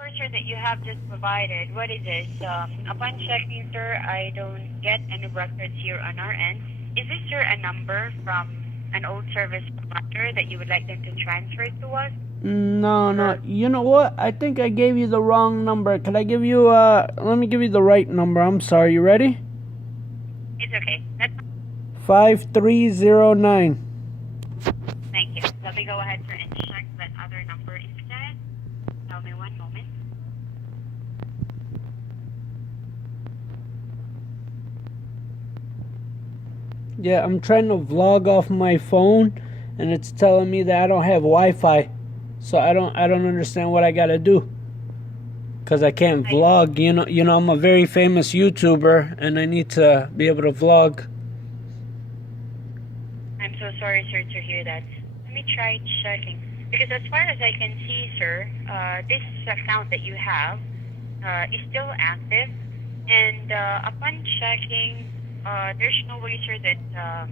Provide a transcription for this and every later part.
Sir, that you have just provided, what is this? Upon checking, sir, I don't get any records here on our end. Is this, sir, a number from an old service provider that you would like them to transfer to us? No. You know what? I think I gave you the wrong number. Could I give you, let me give you the right number. I'm sorry. You ready? It's okay. That's 5309. Thank you. Let me go ahead, sir, and check that other number instead. Tell me one moment. Yeah, I'm trying to vlog off my phone, and it's telling me that I don't have Wi-Fi, so I don't understand what I gotta do. Cause I can't vlog. You know, I'm a very famous YouTuber, and I need to be able to vlog. I'm so sorry, sir, to hear that. Let me try checking. Because as far as I can see, sir, this account that you have is still active. And upon checking, there's no way, sir, that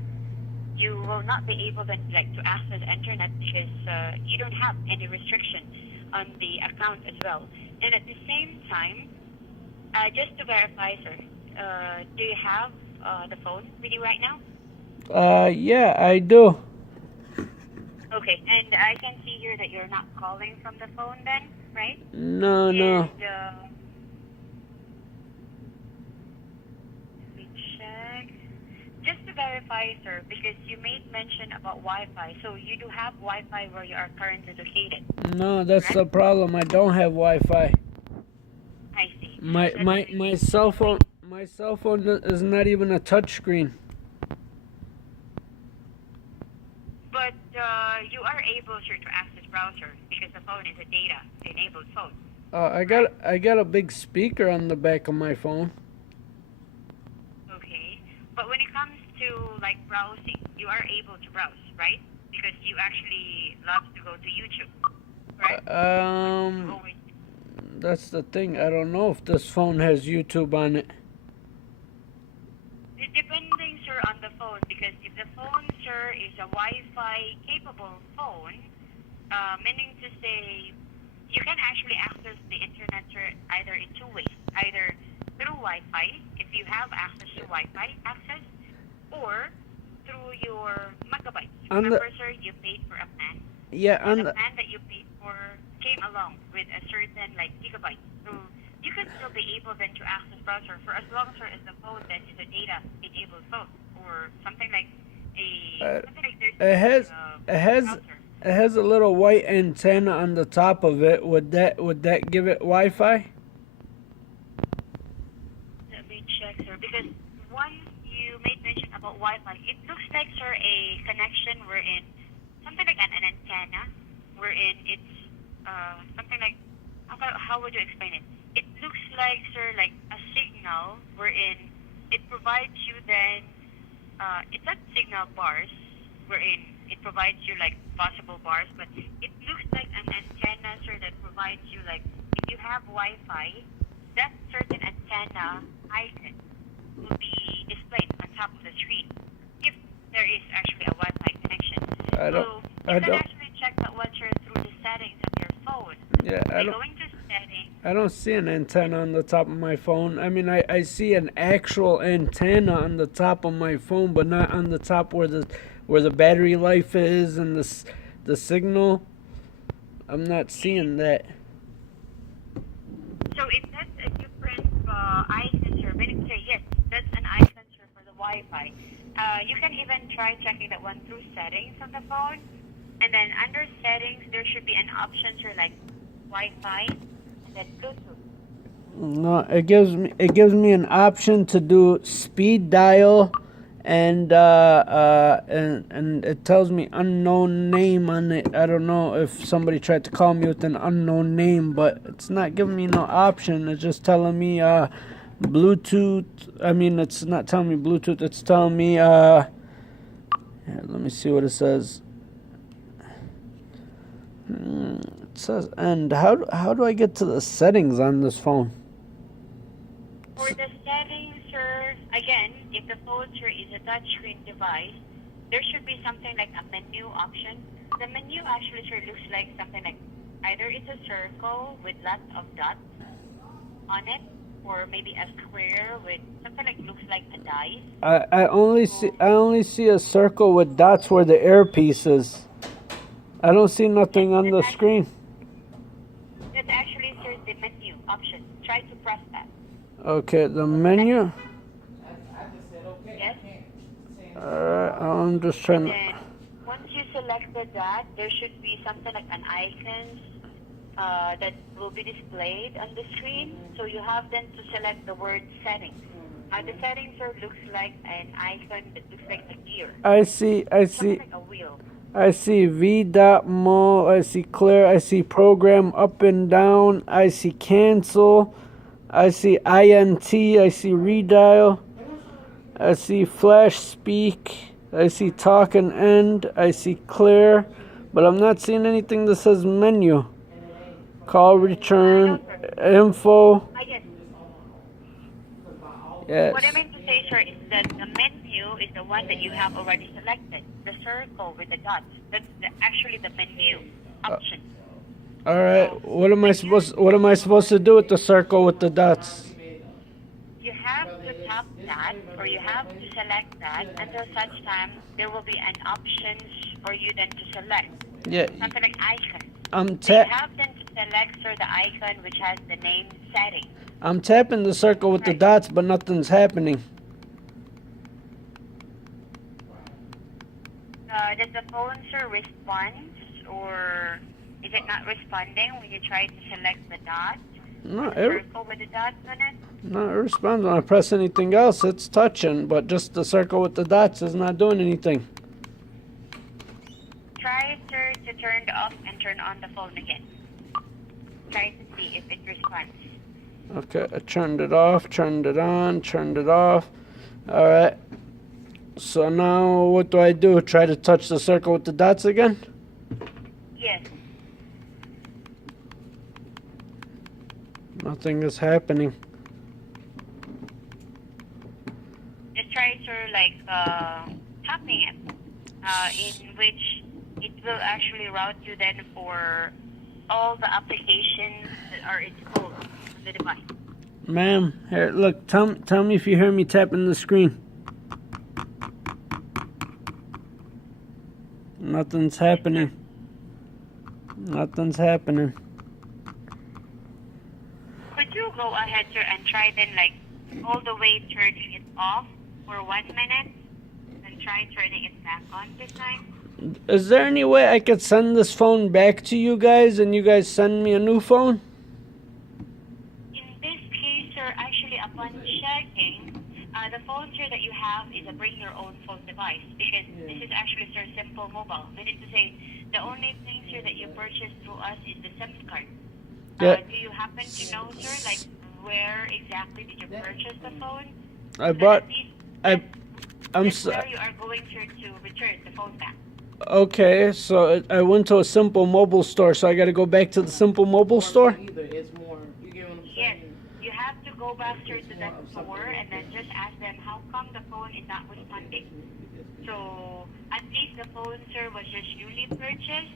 you will not be able then, like, to access internet because you don't have any restriction on the account as well. And at the same time, just to verify, sir, do you have the phone with you right now? Yeah, I do. Okay, and I can see here that you're not calling from the phone then, right? No. And, let me check. Just to verify, sir, because you made mention about Wi-Fi, so you do have Wi-Fi where you are currently located. No, that's correct? the problem. I don't have Wi-Fi. I see. My cell phone is not even a touchscreen. But you are able, sir, to access browser because the phone is a data-enabled phone. I got a big speaker on the back of my phone. Okay, but when it comes to like browsing, you are able to browse, right? Because you actually love to go to YouTube, right? That's the thing. I don't know if this phone has YouTube on it. Depending, sir, on the phone, because if the phone, sir, is a Wi-Fi capable phone, meaning to say you can actually access the internet, sir, either in two ways, either through Wi-Fi, if you have access to Wi-Fi access, or through your megabytes. Remember, sir, you paid for a plan. Yeah, and the plan that you paid for came along with a certain like gigabyte. So you can still be able then to access browser for as long, sir, as the phone then is a data-enabled phone or something like it has a little white antenna on the top of it. Would that give it Wi-Fi? Let me check, sir, because once you made mention about Wi-Fi, it looks like, sir, a connection wherein something like an antenna, wherein it's something like, how would you explain it? It looks like, sir, like a signal wherein it provides you then, it's not signal bars, wherein it provides you like possible bars, but it looks like an antenna, sir, that provides you like, if you have Wi-Fi, that certain antenna icon will be displayed on top of the screen if there is actually a Wi-Fi connection. You can actually check that one, sir, through the settings of your phone. Yeah, Going to settings. I don't see an antenna on the top of my phone. I mean, I see an actual antenna on the top of my phone, but not on the top where the battery life is and the signal. I'm not seeing that. So if that's a different eye sensor, meaning to say yes, that's an eye sensor for the Wi-Fi. You can even try checking that one through settings on the phone, and then under settings there should be an option for like Wi-Fi and then Bluetooth. No, it gives me an option to do speed dial, and it tells me unknown name on it. I don't know if somebody tried to call me with an unknown name, but it's not giving me no option. It's just telling me Bluetooth. I mean, it's not telling me Bluetooth. It's telling me here, let me see what it says. It says, and how do I get to the settings on this phone? For the settings, sir, again, if the phone, sir, is a touchscreen device, there should be something like a menu option. The menu actually, sir, looks like something like Either it's a circle with lots of dots on it, or maybe a square with something like looks like a dice. I only see a circle with dots where the earpiece is. I don't see nothing on the screen. That's actually, sir, the menu option. Try to press that. Okay, the menu. Yes. Alright, I'm just trying to. Then once you selected that, there should be something like an icon that will be displayed on the screen. So you have then to select the word settings. The settings, sir, looks like an icon that looks like a gear. I see. Something like a wheel. I see V.mo, I see clear, I see program up and down, I see cancel, I see INT, I see redial, I see flash speak, I see talk and end, I see clear, but I'm not seeing anything that says menu. Call return, info. Yes. Yes. What I meant to say, sir, is that the menu is the one that you have already selected. The circle with the dots. That's actually the menu option. All right. What am I supposed to do with the circle with the dots? You have to tap that, or you have to select that. Until such time, there will be an options for you then to select. Yeah. Something like icon. I'm You have then to select, sir, the icon which has the name setting. I'm tapping the circle with the dots, but nothing's happening. Does the phone, sir, respond, or is it not responding when you try to select the dot? No, The circle with the dots on it? no, it responds when I press anything else. It's touching, but just the circle with the dots is not doing anything. Try, sir, to turn it off and turn on the phone again. Try to see if it responds. Okay, I turned it off, turned it on, turned it off. All right. So now what do I do? Try to touch the circle with the dots again? Yes. Nothing is happening. Just try, sir, like tapping it, in which it will actually route you then for all the applications that are installed on the device. Ma'am, here, look, tell me if you hear me tapping the screen. Nothing's happening. Nothing's happening. Could you go ahead, sir, and try then like all the way turning it off for 1 minute and try turning it back on this time? Is there any way I could send this phone back to you guys and you guys send me a new phone? In this case, sir, actually upon checking, the phone, sir, that you have is a bring your own phone device because this is actually, sir, simple mobile. Meaning to say, the only thing, sir, that you purchase through us is the SIM card. Yeah. Do you happen to know, sir, like where exactly did you purchase the phone? I bought. I'm That's where you are going, sir, to return the phone back. Okay, so I went to a Simple Mobile store, so I got to go back to the Simple Mobile store? Yes, you have to go back, sir, to that store and then just ask them how come the phone is not responding. So at least the phone, sir, was just newly purchased,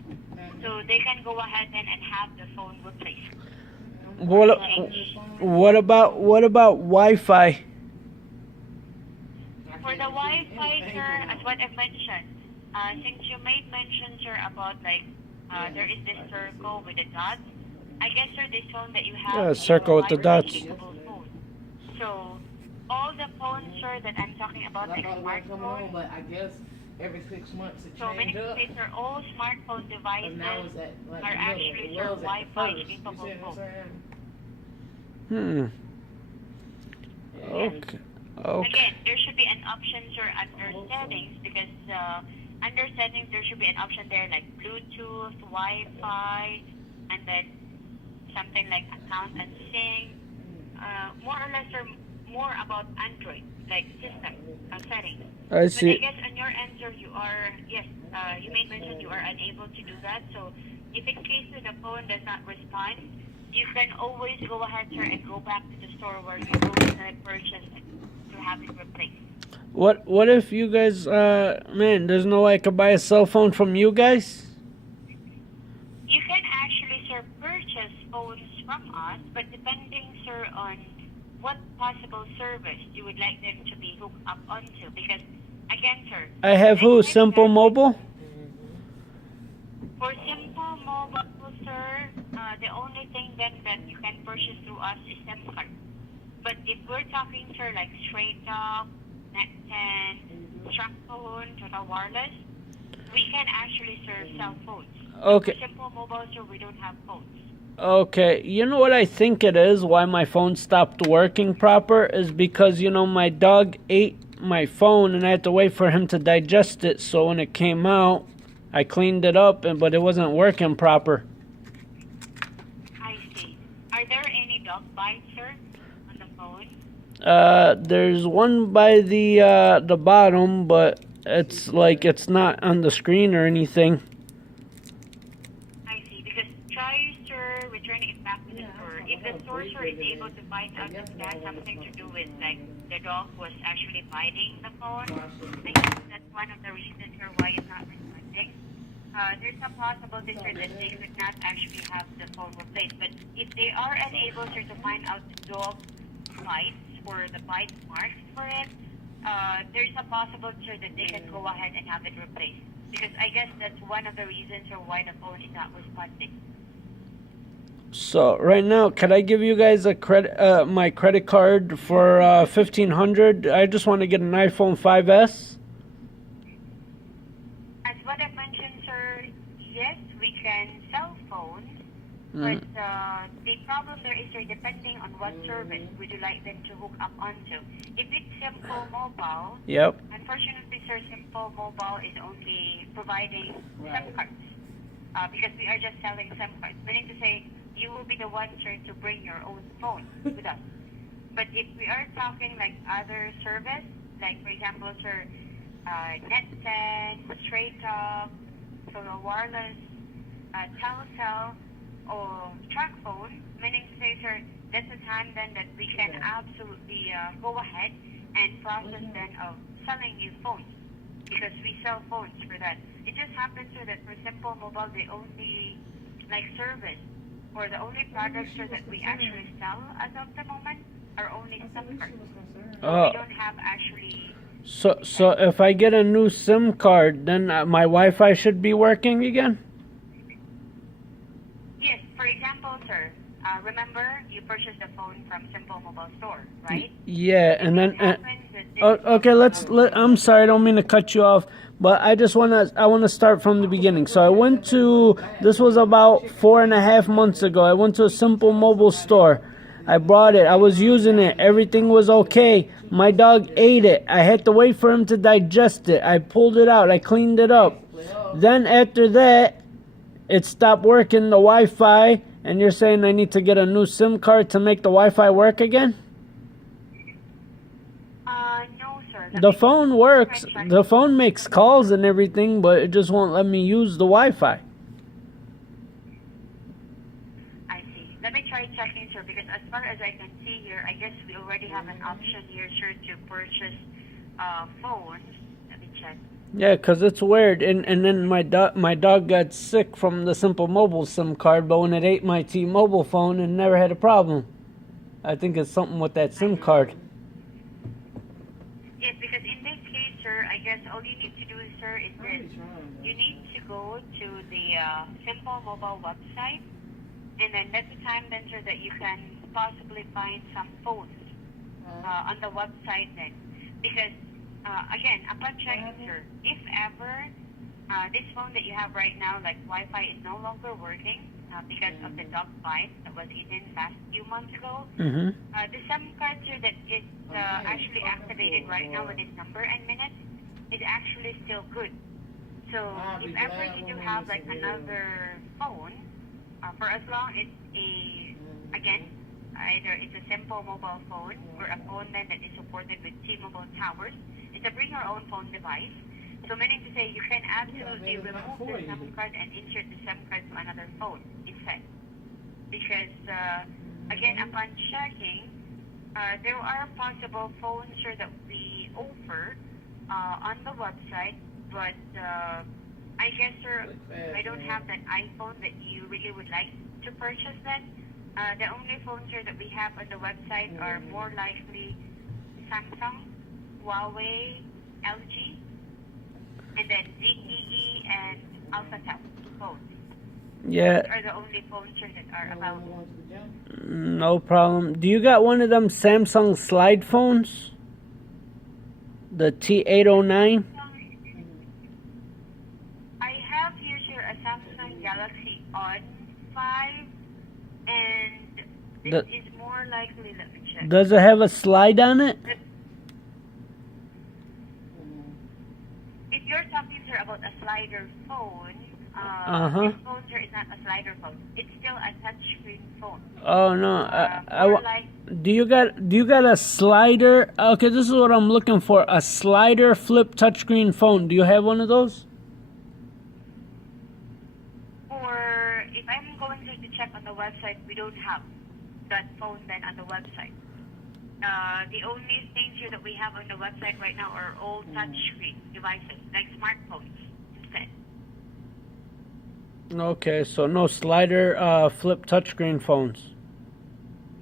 so they can go ahead then and have the phone replaced. What about Wi-Fi? For the Wi-Fi, sir, as what I mentioned, since you made mention, sir, about like there is this circle with the dots, I guess, sir, this phone that you have Yeah, is circle a with the dots. Wi-Fi-capable phone. So all the phones, sir, that I'm talking about, like smartphones, but I guess every 6 months it so many change up. states are all smartphone devices Now it's at like are actually, sir, Wi-Fi capable phones. Hmm. Okay. Okay. Again, there should be an option, sir, under settings because under settings there should be an option there like Bluetooth, Wi-Fi, and then something like account and sync. More or less, sir, more about Android, like system settings. I But I see. guess on your end, sir, you are, yes, you may mention you are unable to do that. So if in case the phone does not respond, you can always go ahead, sir, and go back to the store where you originally purchased it to have it replaced. What if you guys man, there's no way I could buy a cell phone from you guys? You can actually, sir, us, but depending, sir, on what possible service you would like them to be hooked up onto. Because, again, sir, I have who? Simple Mobile? for Simple Mobile, sir, the only thing then that you can purchase through us is SIM card. But if we're talking, sir, like Straight Talk, Net 10, Truck Phone, Total Wireless, we can actually, sir, sell phones. Okay. For Simple Mobile, sir, we don't have phones. Okay, you know what I think it is, why my phone stopped working proper, is because, you know, my dog ate my phone and I had to wait for him to digest it, so when it came out, I cleaned it up, but it wasn't working proper. I see. Are there any dog bites, sir, on the phone? There's one by the bottom, but it's like it's not on the screen or anything. I see. Because try, sir, returning it back to the store. If the store, sir, is able to find out that it has something to do with, like, the dog was actually biting the phone, I guess that's one of the reasons, sir, why it's not responding. There's a possibility, sir, that they could not actually have the phone replaced. But if they are unable, sir, to find out the dog bites or the bite marks for it, there's a possibility, sir, that they can go ahead and have it replaced. Because I guess that's one of the reasons, sir, why the phone is not responding. So right now, could I give you guys a my credit card for $1,500? I just want to get an iPhone 5S. As what I mentioned, sir, yes, we can sell phones, but the problem there is, sir, depending on what service would you like them to hook up onto. If it's Simple Mobile, Yep. unfortunately, sir, Simple Mobile is only providing SIM cards because we are just selling SIM cards, meaning to say you will be the one, sir, to bring your own phone with us. But if we are talking like other service, like for example, sir, Net 10, Straight Talk, Total Wireless, Telecell, or Truck Phone, meaning to say, sir, that's the time then that we can absolutely go ahead and process then of selling you phones because we sell phones for that. It just happens, sir, that for Simple Mobile, the only like service or the only products, sir, that we actually sell as of the moment are only SIM cards. So we don't have actually. So if I get a new SIM card, then my Wi-Fi should be working again? Yes, for example, sir, remember you purchased the phone from Simple Mobile Store, right? Yeah, and then happens that okay, I'm sorry, I don't mean to cut you off, but I want to start from the beginning. So I went to, this was about 4.5 months ago. I went to a Simple Mobile store. I bought it. I was using it. Everything was okay. My dog ate it. I had to wait for him to digest it. I pulled it out. I cleaned it up. Then after that, it stopped working, the Wi-Fi, and you're saying I need to get a new SIM card to make the Wi-Fi work again? no, sir. The phone works. The phone makes calls and everything, but it just won't let me use the Wi-Fi. I see. Let me try checking, sir, because as far as I can see here, I guess we already have an option here, sir, to purchase phones. Let me check. Yeah, 'cause it's weird. And then my dog got sick from the Simple Mobile SIM card, but when it ate my T-Mobile phone, it never had a problem. I think it's something with that SIM card. Yes, because in this case, sir, I guess all you need to do, sir, is that you need to go to the Simple Mobile website, and then that's the time then, sir, that you can possibly find some phones on the website then. Because, again, upon checking, sir, if ever this phone that you have right now, like Wi-Fi, is no longer working because of the dog bite that was eaten last few months ago, the SIM card, sir, that is actually activated right now with this number and minutes is actually still good. So if ever you do have like another phone, for as long as again, either it's a Simple Mobile phone or a phone then that is supported with T-Mobile towers, it's a bring your own phone device. So meaning to say you can absolutely remove the SIM card and insert the SIM card to another phone instead. Because again, upon checking, there are possible phones, sir, that we offer on the website, but I guess, sir, I don't have that iPhone that you really would like to purchase then. The only phones, sir, that we have on the website are more likely Samsung, Huawei, LG, and then ZTE and Alcatel phones. Yeah, Those are the only phones, sir, that are available. no problem. Do you got one of them Samsung slide phones? The T809? I have here, sir, a Samsung Galaxy On 5, and this is more likely, let me check. Does it have a slide on it? If you're talking, sir, about a slider phone, Uh-huh. this phone, sir, is not a slider phone. It's still a touchscreen phone. Oh no, More like, do you got a slider? Okay, this is what I'm looking for. A slider flip touchscreen phone. Do you have one of those? or if I'm going to check on the website, we don't have that phone then on the website. The only things here that we have on the website right now are all touchscreen devices, like smartphones instead. Okay, so no slider flip touchscreen phones.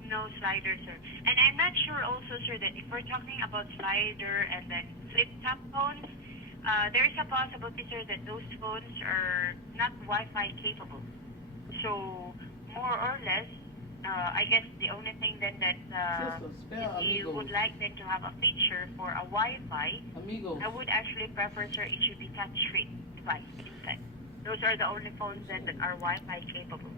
No slider, sir. And I'm not sure also, sir, that if we're talking about slider and then flip-top phones, there is a possibility, sir, that those phones are not Wi-Fi capable. So, more or less, I guess the only thing then that if you would like then to have a feature for a Wi-Fi, I would actually prefer, sir, it should be touchscreen device instead. Those are the only phones then that are Wi-Fi capable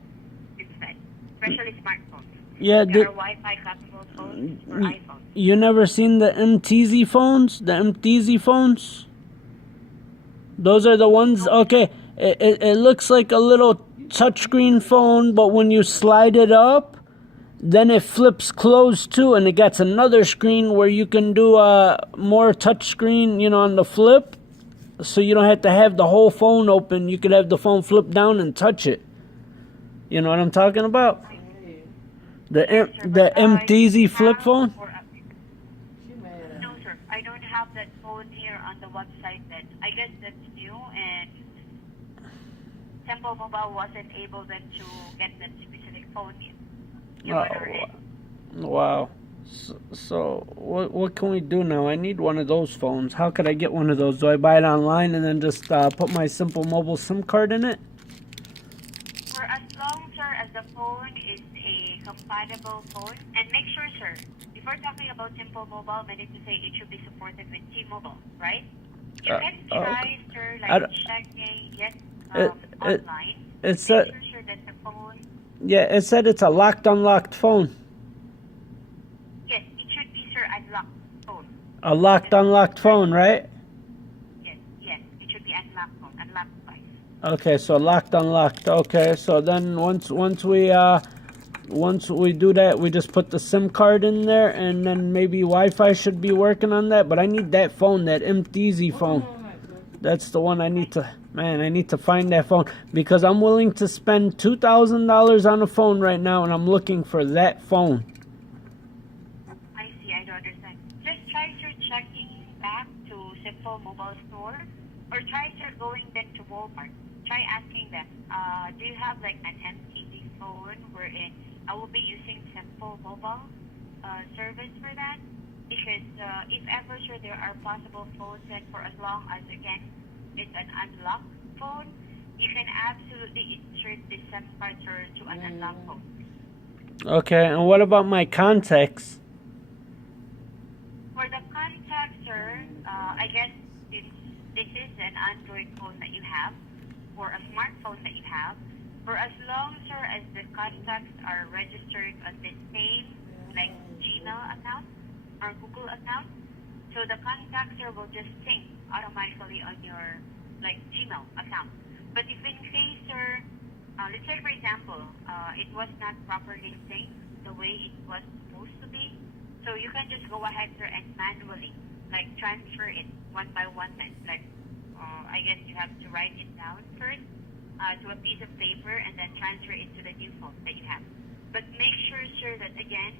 instead, especially smartphones. Yeah, There are Wi-Fi compatible phones for iPhones. you never seen the MTZ phones? The MTZ phones? Those are the ones. Okay, it looks like a little touchscreen phone, but when you slide it up, then it flips closed too, and it gets another screen where you can do more touchscreen, on the flip. So you don't have to have the whole phone open. You could have the phone flip down and touch it. You know what I'm talking about? The MTZ flip phone? No, sir. I don't have that phone here on the website then. I guess that's new, and Temple Mobile wasn't able then to get that specific phone yet. Wow. So what can we do now? I need one of those phones. How could I get one of those? Do I buy it online and then just put my Simple Mobile SIM card in it? For as long, sir, as the phone is a compatible phone, and make sure, sir, if we're talking about Simple Mobile, we need to say it should be supported with T-Mobile, right? You can try, sir, like checking online. It said, make sure that the phone. Yeah, it said it's a unlocked phone. Yes, it should be, sir, unlocked phone. A unlocked phone, right? Yes, it should be unlocked phone, unlocked device. Okay, so unlocked. Okay, so then once we do that, we just put the SIM card in there, and then maybe Wi-Fi should be working on that. But I need that phone, that MTZ phone. That's the one I need to. Man, I need to find that phone because I'm willing to spend $2,000 on a phone right now, and I'm looking for that phone. I see, I don't understand. Just try, sir, checking back to Simple Mobile Store, or try, sir, going then to Walmart. Try asking them, do you have like an MTV phone wherein I will be using Simple Mobile service for that? Because if ever, sir, there are possible phones and for as long as, again, it's an unlocked phone, you can absolutely insert the SIM card, sir, to an unlocked phone. Okay, and what about my contacts? For the contacts, sir, I guess this is an Android phone that you have, or a smartphone that you have, for as long, sir, as the contacts are registered on the same, like, Gmail account or Google account, so the contacts, sir, will just sync automatically on your, like, Gmail account. But if in case, sir, let's say, for example, it was not properly synced the way it was supposed to be, so you can just go ahead, sir, and manually, like, transfer it one by one then. Like, I guess you have to write it down first to a piece of paper and then transfer it to the new phone that you have. But make sure, sir, that, again,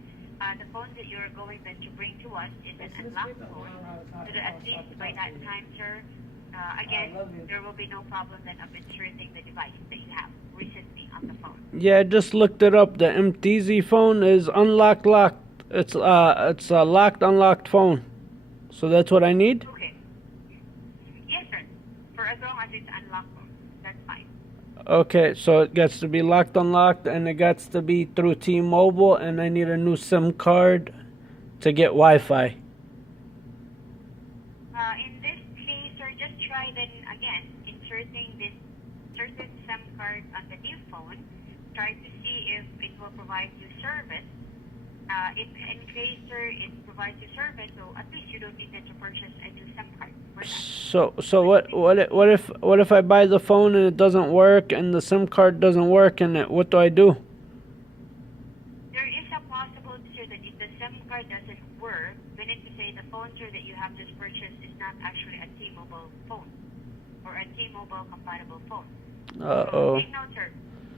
the phone that you're going then to bring to us is an unlocked phone, so that at least by that time, sir, Again, love you. there will be no problem then of inserting the device that you have recently on the phone. Yeah, I just looked it up. The MTZ phone is unlocked, locked. It's a locked, unlocked phone. So that's what I need? Okay. Yes, sir. For as long as it's unlocked, that's fine. Okay, so it gets to be locked, unlocked, and it gets to be through T-Mobile, and I need a new SIM card to get Wi-Fi. In this case, sir, just try then again inserting this certain SIM card on the new phone. Try to see if it will provide you service. If in case, sir, it provides you service, so at least you don't need then to purchase a new SIM card for that. So what if I buy the phone and it doesn't work and the SIM card doesn't work and what do I do? There is a possibility, sir, that if the SIM card doesn't work, meaning to say the phone, sir, that you have just purchased is not actually a T-Mobile phone or a T-Mobile compatible phone. So take note, sir.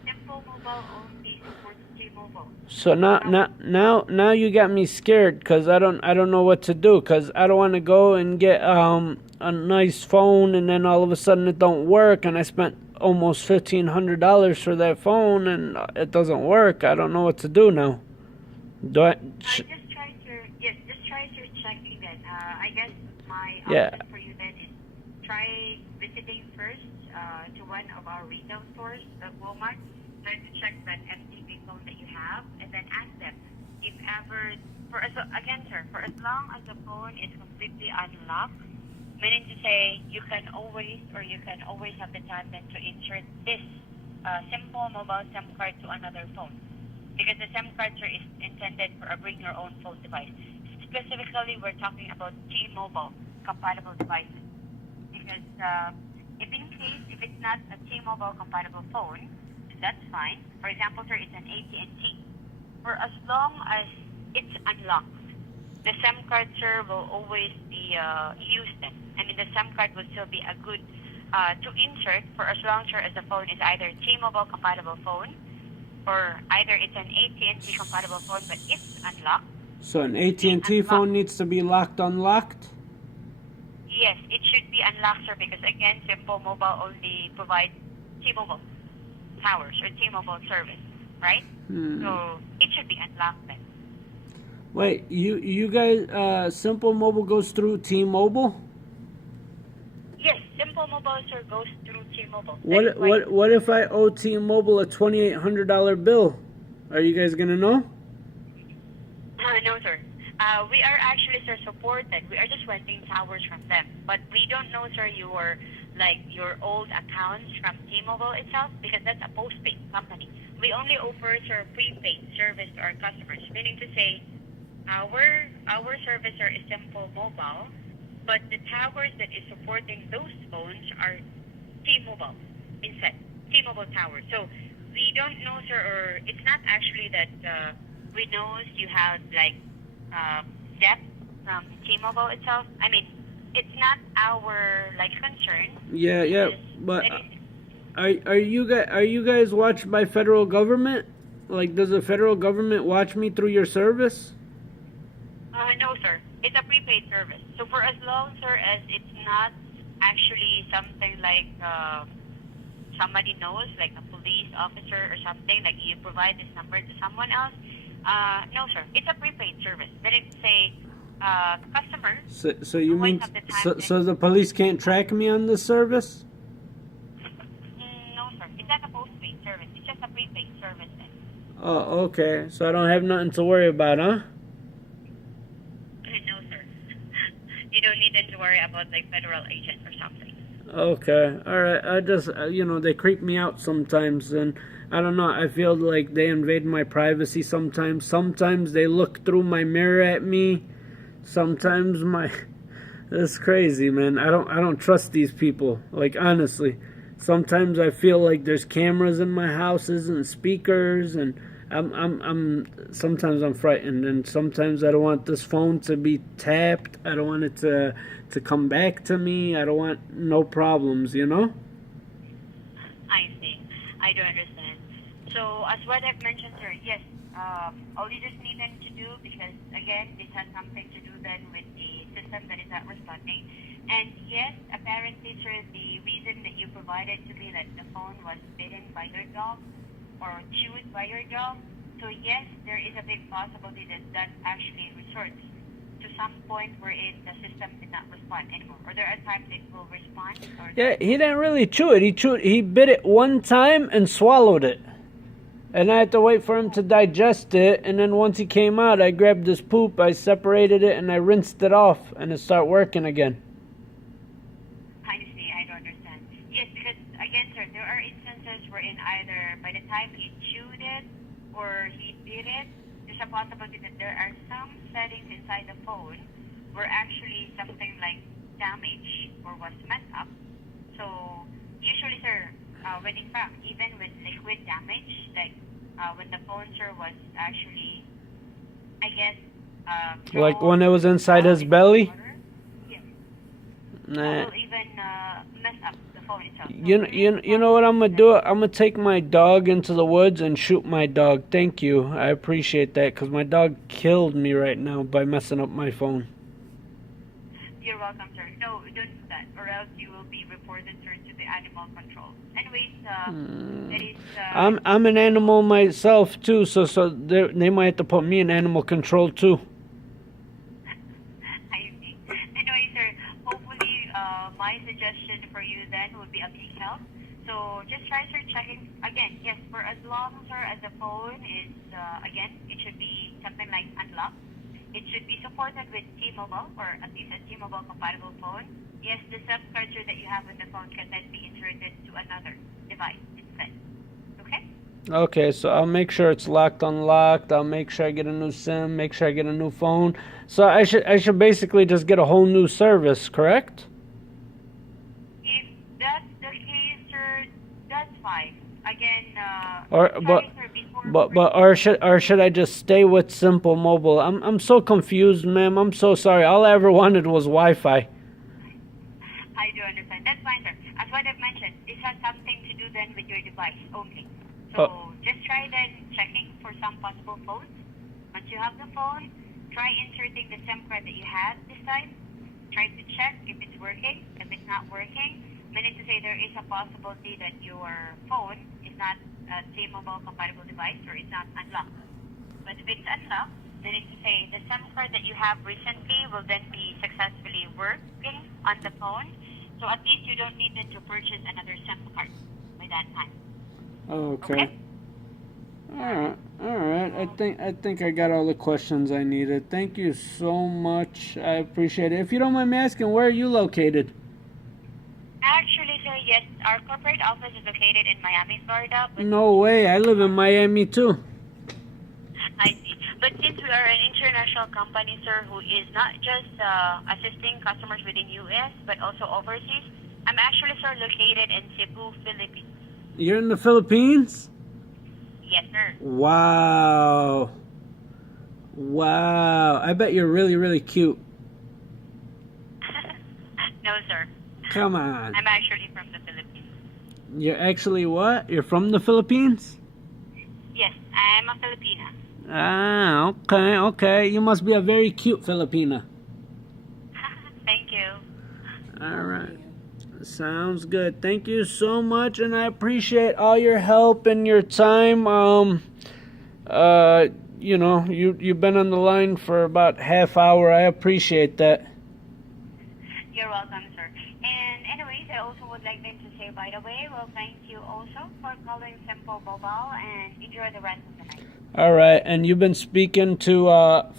Simple Mobile only supports T-Mobile. So now you got me scared because I don't know what to do because I don't want to go and get a nice phone and then all of a sudden it don't work and I spent almost $1,500 for that phone and it doesn't work. I don't know what to do now. Just try to checking then. I guess my option for you then is try visiting first to one of our retail stores at Walmart. Try to check that MTV phone that you have and then ask them if ever, sir, for as long as the phone is completely unlocked, meaning to say you can always have the time then to insert this simple mobile SIM card to another phone. Because the SIM card, sir, is intended for a bring your own phone device. Specifically, we're talking about T-Mobile compatible devices. Because if it's not a T-Mobile compatible phone, that's fine. For example, sir, it's an AT&T. For as long as it's unlocked, the SIM card, sir, will always be used then. I mean, the SIM card will still be a good to insert for as long, sir, as the phone is either T-Mobile compatible phone or either it's an AT&T compatible phone, but it's unlocked. So an AT&T phone needs to be locked, unlocked? Yes, it should be unlocked, sir, because again, Simple Mobile only provides T-Mobile towers or T-Mobile service, right? So it should be unlocked then. Wait, you guys, Simple Mobile goes through T-Mobile? Yes, Simple Mobile, sir, goes through T-Mobile. What if I owe T-Mobile a $2,800 bill? Are you guys gonna know? No, sir. We are actually, sir, supported. We are just renting towers from them. But we don't know, sir, your old accounts from T-Mobile itself because that's a postpaid company. We only offer, sir, prepaid service to our customers, meaning to say our service, sir, is Simple Mobile, but the towers that is supporting those phones are T-Mobile instead, T-Mobile towers. So we don't know, sir, or it's not actually that we know you have debt from T-Mobile itself. I mean, it's not our concern. Yeah, but are you guys watched by federal government? Like, does the federal government watch me through your service? No, sir. It's a prepaid service. So for as long, sir, as it's not actually something like somebody knows, like a police officer or something, like you provide this number to someone else, no, sir. It's a prepaid service. Then it's say customer. So you mean so the police can't track me on this service? No, sir. It's not a postpaid service. It's just a prepaid service then. Oh, okay. So I don't have nothing to worry about, huh? No, sir. You don't need to worry about federal agent or something. Okay, all right. I just, they creep me out sometimes, and I don't know. I feel like they invade my privacy sometimes. Sometimes they look through my mirror at me. Sometimes it's crazy, man. I don't trust these people. Like, honestly, sometimes I feel like there's cameras in my houses and speakers, and sometimes I'm frightened, and sometimes I don't want this phone to be tapped. I don't want it to come back to me. I don't want no problems, I see. I do understand. So, as what I've mentioned, sir, yes, all you just need them to do, because again, this has something to do then with the system that is not responding. And yes, apparently, sir, the reason that you provided to me that the phone was bitten by your dog or chewed by your dog. So yes, there is a big possibility that that actually resorts to some point wherein the system did not respond anymore, or there are times it will respond. Or Yeah, he didn't really chew it. He bit it one time and swallowed it. And I had to wait for him to digest it, and then once he came out, I grabbed his poop, I separated it, and I rinsed it off, and it started working again. I see, I don't understand. Yes, because again, sir, there are instances wherein either by the time he chewed it or he bit it, there's a possibility that there are some settings inside the phone where actually something like damage or was messed up. So usually, sir, when in fact, even with liquid damage, like when the phone, sir, was actually, I guess, Like when it was inside his belly? yes, Nah. will even mess up the phone itself. So You know what I'm gonna do? I'm gonna take my dog into the woods and shoot my dog. Thank you. I appreciate that, because my dog killed me right now by messing up my phone. You're welcome, sir. No, don't do that, or else you will be reported, sir, to the animal control. Anyways, that is... I'm an animal myself too, so they might have to put me in animal control too. I see. Anyway, sir, hopefully my suggestion for you then would be a big help. So just try, sir, checking. Again, yes, for as long, sir, as the phone is, again, it should be something like unlocked. It should be supported with T-Mobile, or at least a T-Mobile compatible phone. Yes, the SIM card, sir, that you have in the phone can then be inserted to another device instead. Okay? Okay, so I'll make sure it's locked, unlocked. I'll make sure I get a new SIM, make sure I get a new phone. So I should basically just get a whole new service, correct? If that's the case, sir, that's fine. Again, Or should I just stay with Simple Mobile? I'm so confused, ma'am. I'm so sorry. All I ever wanted was Wi-Fi. I do understand. That's fine, sir. As what I've mentioned, this has something to do then with your device only. So just try then checking for some possible phones. Once you have the phone, try inserting the SIM card that you had this time. Try to check if it's working. If it's not working, meaning to say there is a possibility that your phone is not a T-Mobile compatible device, or it's not unlocked. But if it's unlocked, meaning to say the SIM card that you have recently will then be successfully working on the phone. So at least you don't need then to purchase another SIM card by that time. Okay. All right. I think I got all the questions I needed. Thank you so much. I appreciate it. If you don't mind me asking, where are you located? Actually, sir, yes, our corporate office is located in Miami, Florida. But No way. I live in Miami too. I see. But since we are an international company, sir, who is not just assisting customers within U.S., but also overseas, I'm actually, sir, located in Cebu, Philippines. You're in the Philippines? Yes, sir. Wow. I bet you're really, really cute. No, sir. Come on. I'm actually from the Philippines. You're actually what? You're from the Philippines? Yes, I'm a Filipina. Ah, okay. You must be a very cute Filipina. Thank you. All right. Sounds good. Thank you so much, and I appreciate all your help and your time. You've been on the line for about half hour. I appreciate that. You're welcome, sir. And anyways, I also would like them to say, by the way, well, thank you also for calling Simple Mobile, and enjoy the rest of the night. All right, and you've been speaking to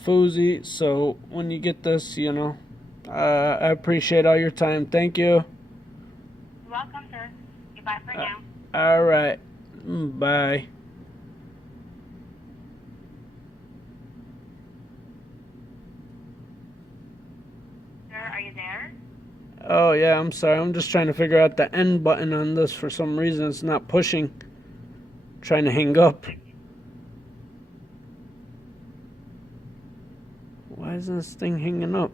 Fuzi, so when you get this, I appreciate all your time. Thank you. You're welcome, sir. Goodbye for now. All right. Bye. Sir, are you there? Oh, yeah, I'm sorry. I'm just trying to figure out the end button on this. For some reason, it's not pushing. Trying to hang up. Why isn't this thing hanging up?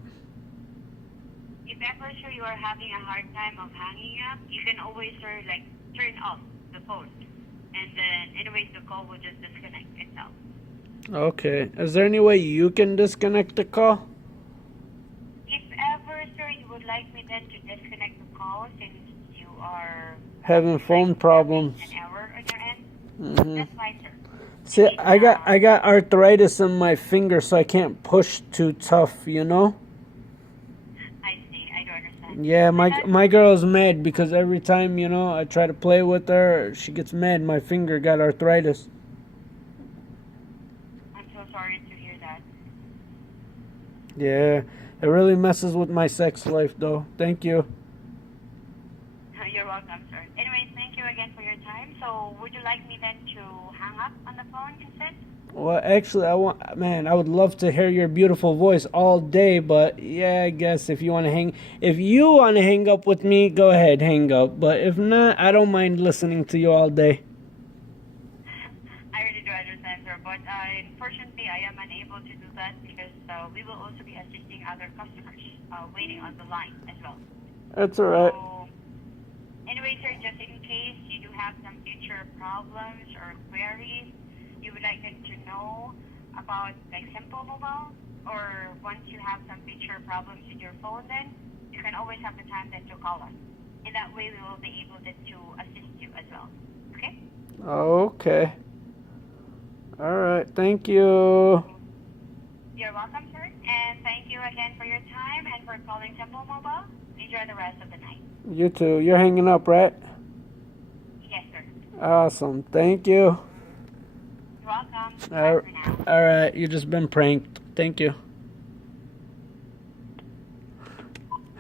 If ever, sir, you are having a hard time of hanging up, you can always, sir, turn off the phone. And then, anyways, the call will just disconnect itself. Okay. Is there any way you can disconnect the call? If ever, sir, you would like me then to disconnect the call since you are Having phone problems. an error on your end, Hmm. that's fine, sir. See, I got arthritis in my finger, so I can't push too tough, you know? I see. I do understand. Yeah, But my girl's mad because every time, you know, I try to play with her, she gets mad. My finger got arthritis. I'm so sorry to hear that. Yeah, it really messes with my sex life, though. Thank you. You're welcome, sir. Anyways, thank you again for your time. So, would you like me then to hang up on the phone instead? Well, actually, I would love to hear your beautiful voice all day, but yeah, I guess if you want to hang up with me, go ahead, hang up. But if not, I don't mind listening to you all day. I really do understand, sir, but unfortunately, I am unable to do that because we will also be assisting other customers waiting on the line as well. That's all right. So, anyway, sir, just in case you do have some future problems or queries, you would like them to know about like Simple Mobile, or once you have some future problems with your phone, then you can always have the time then to call us. In that way, we will be able then to assist you as well. Okay? Okay. All right. Thank you. You're welcome, sir. And thank you again for your time and for calling Simple Mobile. Enjoy the rest of the night. You too. You're hanging up, right? Yes, sir. Awesome. Thank you. You're welcome. All Bye for now. right. You just been pranked. Thank you.